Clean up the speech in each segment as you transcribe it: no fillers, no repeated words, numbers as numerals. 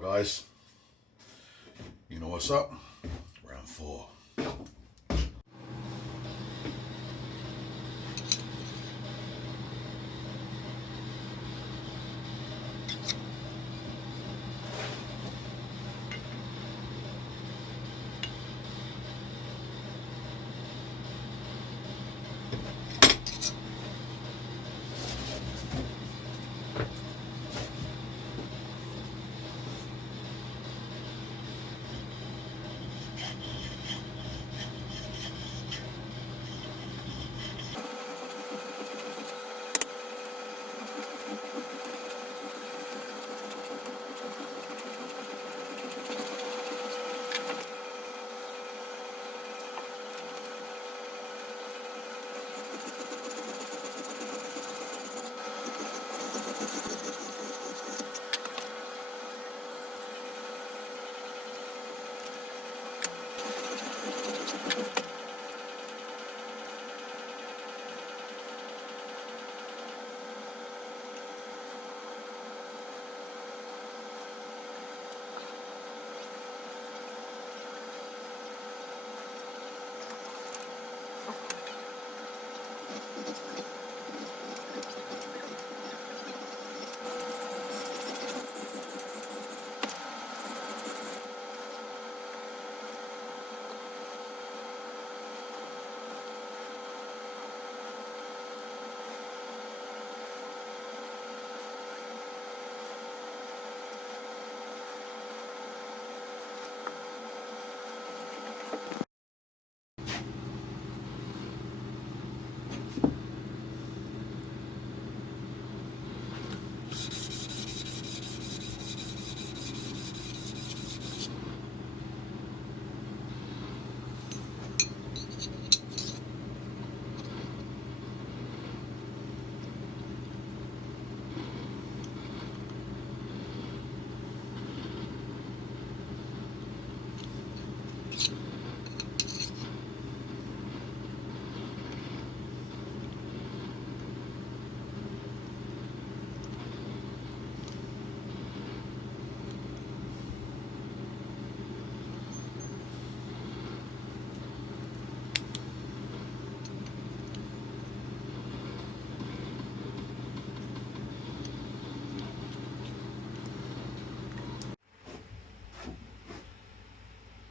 Right guys, you know what's up? Round 4.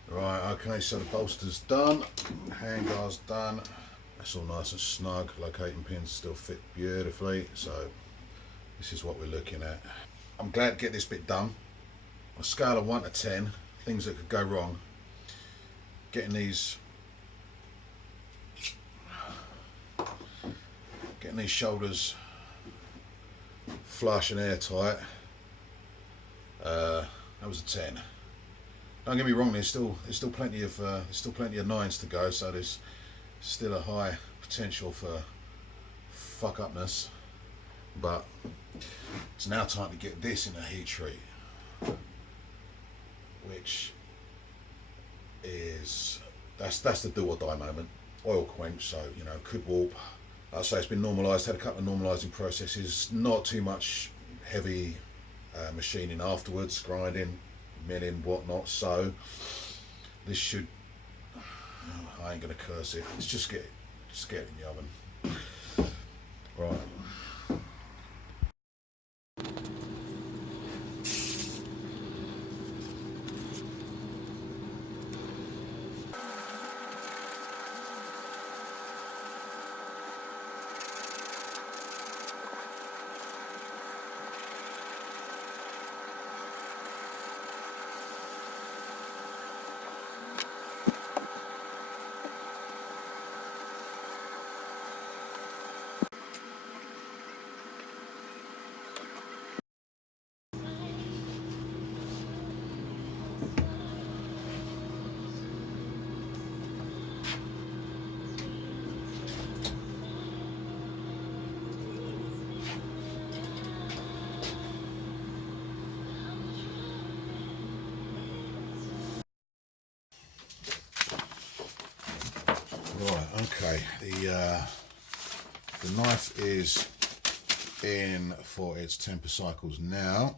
Right, okay, so the bolster's done, handguard's done, that's all nice and snug, locating pins still fit beautifully, so this is what we're looking at. I'm glad to get this bit done. On a scale of 1 to 10, things that could go wrong, getting these shoulders flush and airtight, that was a 10. Don't get me wrong. There's still plenty of nines to go, so there's still a high potential for fuck upness. But it's now time to get this in a heat treat, which is that's the do or die moment. Oil quench, so you know, could warp. Like I say, it's been normalised. Had a couple of normalising processes. Not too much heavy machining afterwards, grinding, milling, whatnot. So this should, I ain't gonna curse it, let's just get it in the oven. Right. Right, okay, the knife is in for its temper cycles now,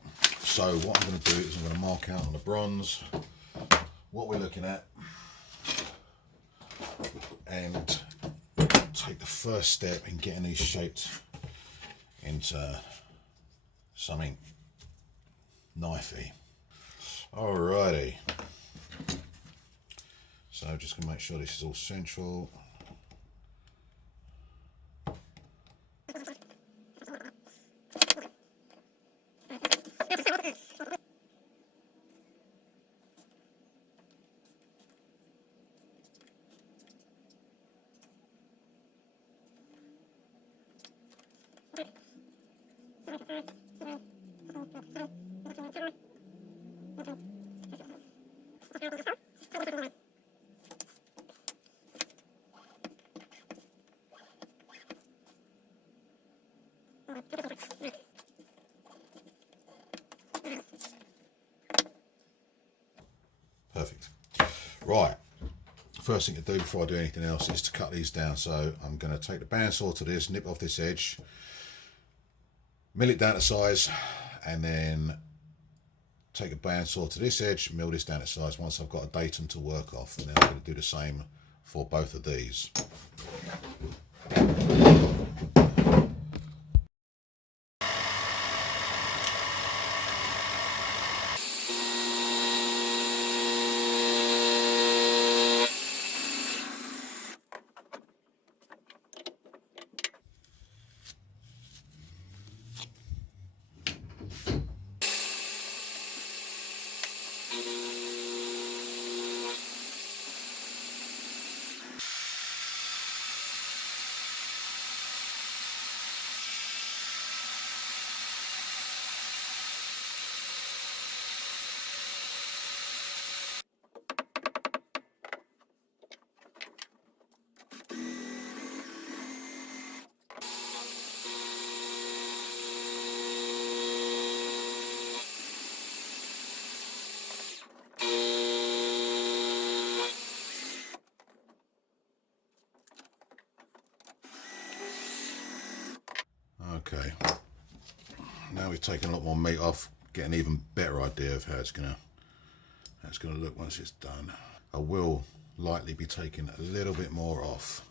So what I'm going to do is I'm going to mark out on the bronze what we're looking at and take the first step in getting these shaped into something knifey. Alrighty. So just going to make sure this is all central. Perfect. Right, first thing to do before I do anything else is to cut these down. So I'm going to take the bandsaw to this, nip off this edge, mill it down to size, and then take a bandsaw to this edge, mill this down to size once I've got a datum to work off. And then I'm going to do the same for both of these. Okay, now we've taken a lot more meat off, get an even better idea of how it's gonna look once it's done. I will lightly be taking a little bit more off.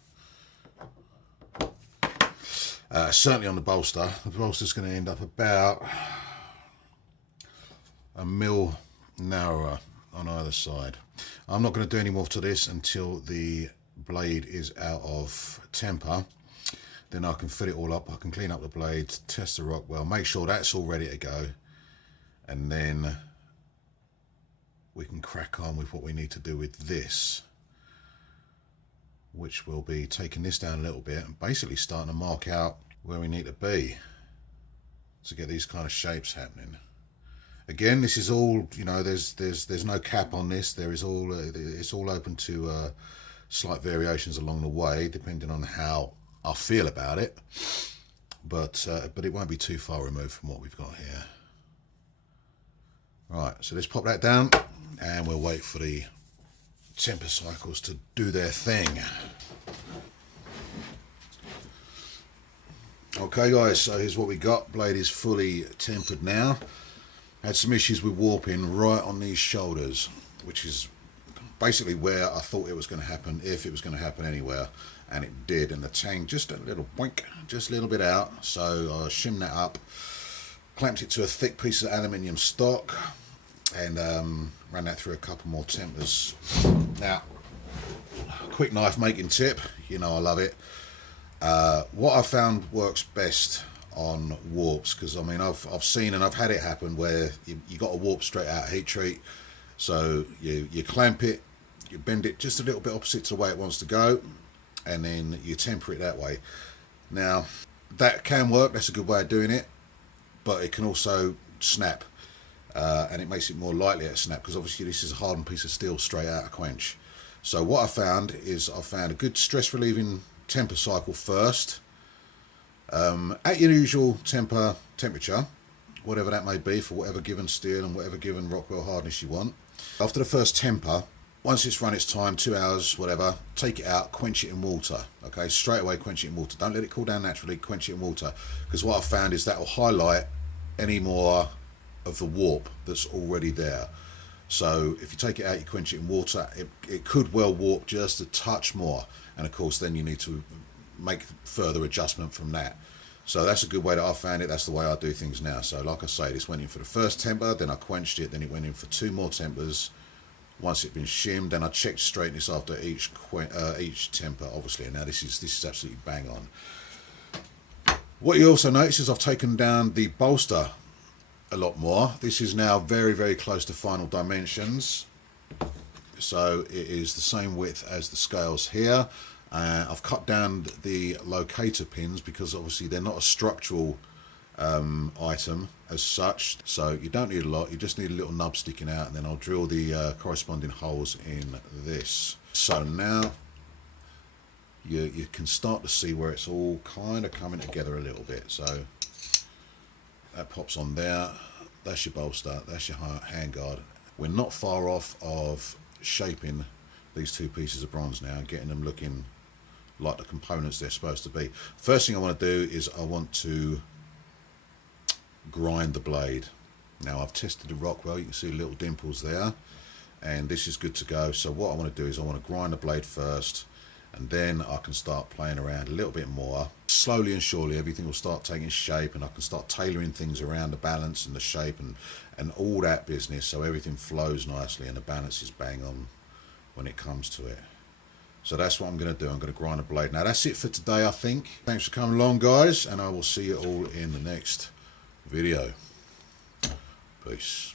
Certainly on the bolster. The bolster's going to end up about a mil narrower on either side. I'm not going to do any more to this until the blade is out of temper. Then I can fit it all up, I can clean up the blade, test the rock well, make sure that's all ready to go, and then we can crack on with what we need to do with this, which will be taking this down a little bit and basically starting to mark out where we need to be to get these kind of shapes happening. Again, this is all, you know, there's no cap on this. There is all it's all open to slight variations along the way, depending on how I feel about it, but it won't be too far removed from what we've got here. Right, so let's pop that down and we'll wait for the temper cycles to do their thing. Okay guys, so here's what we got. Blade is fully tempered now. Had some issues with warping right on these shoulders, which is basically where I thought it was going to happen, if it was going to happen anywhere, and it did. And the tang just a little boink, just a little bit out. So I shimmed that up, clamped it to a thick piece of aluminium stock, and ran that through a couple more tempers. Now, quick knife making tip, you know I love it. What I found works best on warps, because I mean I've seen and I've had it happen where you got a warp straight out heat treat, so you clamp it, you bend it just a little bit opposite to the way it wants to go, and then you temper it that way. Now that can work, that's a good way of doing it, but it can also snap, and it makes it more likely to snap, because obviously this is a hardened piece of steel straight out of quench. So what I found is I found a good stress relieving temper cycle first, at your usual temperature, whatever that may be for whatever given steel and whatever given Rockwell hardness you want. After the first temper, once it's run its time, 2 hours, whatever, take it out, quench it in water. Okay, straight away quench it in water. Don't let it cool down naturally, quench it in water, because what I've found is that will highlight any more of the warp that's already there. So if you take it out, you quench it in water, it could well warp just a touch more, and of course then you need to make further adjustment from that. So that's a good way that I found it. That's the way I do things now. So like I say, this went in for the first temper, then I quenched it, then it went in for 2 more tempers. Once it'd been shimmed, then I checked straightness after each temper, obviously. And now this is absolutely bang on. What you also notice is I've taken down the bolster a lot more. This is now very, very close to final dimensions. So it is the same width as the scales here. I've cut down the locator pins because obviously they're not a structural item as such, so you don't need a lot, you just need a little nub sticking out, and then I'll drill the corresponding holes in this. So now you can start to see where it's all kind of coming together a little bit. So that pops on there, that's your bolster, that's your handguard. We're not far off of shaping these 2 pieces of bronze now, getting them looking like the components they're supposed to be. First thing I want to do is I want to grind the blade. Now I've tested the rock well, you can see little dimples there, and this is good to go. So what I want to do is I want to grind the blade first, and then I can start playing around a little bit more. Slowly and surely everything will start taking shape, and I can start tailoring things around the balance and the shape and all that business, so everything flows nicely and the balance is bang on when it comes to it. So that's what I'm going to do. I'm going to grind a blade. Now that's it for today, I think. Thanks for coming along, guys, and I will see you all in the next video. Peace.